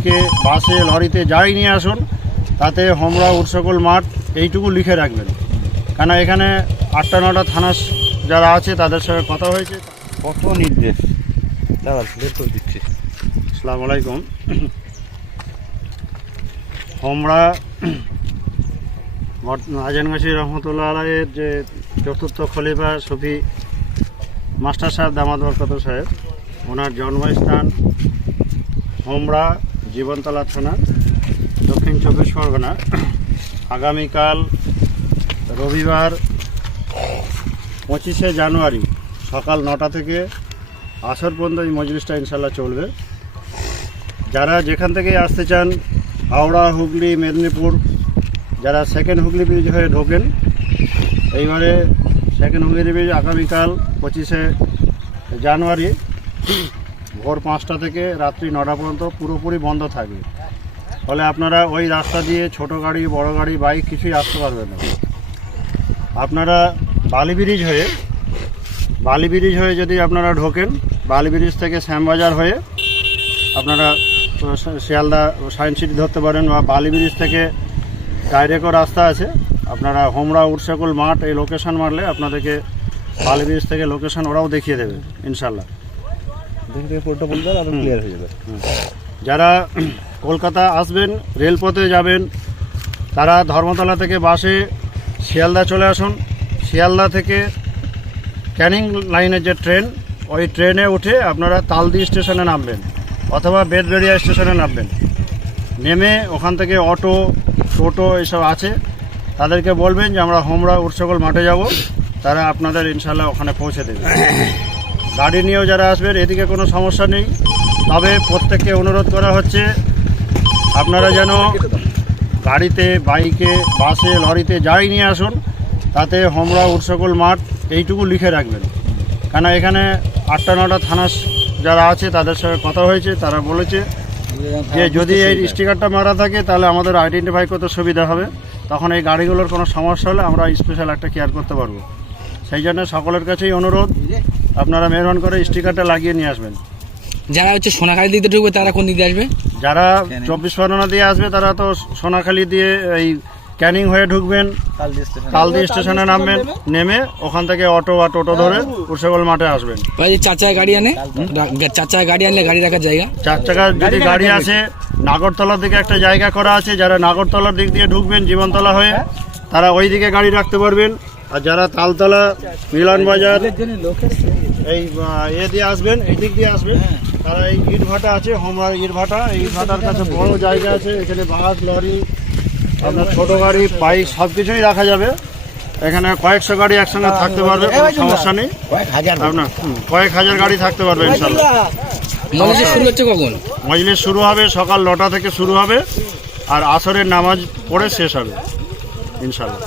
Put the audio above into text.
বাইকে, বাসে, লরিতে যাই নিয়ে আসুন, তাতে হোমরা উৎসকল মাঠ এইটুকু লিখে রাখবেন। কেন এখানে 8টা-9টা থানা যারা আছে তাদের সঙ্গে কথা হয়েছে। কত নির্দেশ দাদা বের করে দিচ্ছি। আসসালামু আলাইকুম। হোমরা আজানগাছি রহমতুল্লাহ আলাইয়ের যে চতুর্থ খলিফা সফি মাস্টার সাহেব দামাদ বরকত সাহেব, ওনার জন্মস্থান হোমরা জীবনতলা থানা, দক্ষিণ 24 পরগনা। আগামীকাল রবিবার 25শে জানুয়ারি সকাল 9টা থেকে আসর পর্যন্ত এই মজলিসটা ইনশাল্লাহ চলবে। যারা যেখান থেকে আসতে চান, হাওড়া, হুগলি, মেদিনীপুর, যারা সেকেন্ড হুগলি ব্রিজ হয়ে ঢোকেন, এইবারে সেকেন্ড হুগলি ব্রিজ আগামীকাল 25শে জানুয়ারি ভোর 5টা থেকে রাত্রি 9টা পর্যন্ত পুরোপুরি বন্ধ থাকবে। ফলে আপনারা ওই রাস্তা দিয়ে ছোট গাড়ি, বড় গাড়ি, বাইক কিছুই আসতে পারবেন না। আপনারা বালি ব্রিজ হয়ে যদি আপনারা ঢোকেন, বালি ব্রিজ থেকে শ্যামবাজার হয়ে আপনারা শিয়ালদা সায়েন্স সিটি ধরতে পারেন, বা বালি ব্রিজ থেকে ডাইরেক্টও রাস্তা আছে। আপনারা হোমরা উৎসকল মাঠ এই লোকেশন মারলে আপনাদেরকে বালি ব্রিজ থেকে লোকেশন ওরাও দেখিয়ে দেবে ইনশাল্লাহ। ক্লিয়ার হয়ে যাবে। যারা কলকাতা আসবেন, রেলপথে যাবেন, তারা ধর্মতলা থেকে বাসে শিয়ালদা চলে আসুন। শিয়ালদা থেকে ক্যানিং লাইনের যে ট্রেন, ওই ট্রেনে উঠে আপনারা তালদি স্টেশনে নামবেন অথবা বেদবেড়িয়া স্টেশনে নামবেন। নেমে ওখান থেকে অটো, টোটো এসব আছে, তাদেরকে বলবেন যে আমরা হোমরা উৎসকল মাঠে যাব, তারা আপনাদের ইনশাল্লাহ ওখানে পৌঁছে দেবে। গাড়ি নিয়েও যারা আসবেন, এদিকে কোনো সমস্যা নেই। তবে প্রত্যেককে অনুরোধ করা হচ্ছে, আপনারা যেন গাড়িতে, বাইকে, বাসে, লরিতে যাই নিয়ে আসুন, তাতে হোমরা উৎসকল মাঠ এইটুকু লিখে রাখবেন। কেন এখানে 8টা-9টা থানা যারা আছে তাদের সঙ্গে কথা হয়েছে, তারা বলেছে যে যদি এই স্টিকারটা মারা থাকে তাহলে আমাদের আইডেন্টিফাই করতে সুবিধা হবে, তখন এই গাড়িগুলোর কোনো সমস্যা হলে আমরা স্পেশাল একটা কেয়ার করতে পারবো। সেই জন্য সকলের কাছেই অনুরোধ, আপনারা মেহরবানি করে স্টিকারটা লাগিয়ে নিয়ে আসবেন। যারা হচ্ছে সোনাখালী দিতে ঢুকবে তারা কোন দিকে আসবে? যারা 24 পরগনা দিয়ে আসবে তারা তো সোনাখালী দিয়ে এই ক্যানিং হয়ে ঢুকবেন, তালদি স্টেশনে নামবেন, নেমে ওখান থেকে অটো বা টোটো ধরে উৎসকল মাঠে আসবেন। চার গাড়ি আনলে গাড়ি রাখার জায়গা, 4 চাকার যদি গাড়ি আছে, নাগরতলার দিকে একটা জায়গা করা আছে। যারা নাগরতলার দিক দিয়ে ঢুকবেন জীবনতলা হয়ে, তারা ওই দিকে গাড়ি রাখতে পারবেন। আর যারা তালতলা, মিলন বাজার এই দিয়ে আসবেন, এই দিক দিয়ে আসবেন, তারা এই ইট ভাটা আছে, হোমরা ইট ভাটা, এই ইট ভাটার কাছে বড় জায়গা আছে। এখানে বাস, লরি, আপনার ছোট গাড়ি, বাইক সব কিছুই রাখা যাবে। এখানে কয়েকশো গাড়ি একসঙ্গে থাকতে পারবে, কোনো সমস্যা নেই। আপনার কয়েক হাজার গাড়ি থাকতে পারবে ইনশাল্লাহ। মজলিস শুরু হচ্ছে কখন? মজলিস শুরু হবে সকাল 9টা থেকে শুরু হবে, আর আসরের নামাজ পড়ে শেষ হবে ইনশাল্লাহ।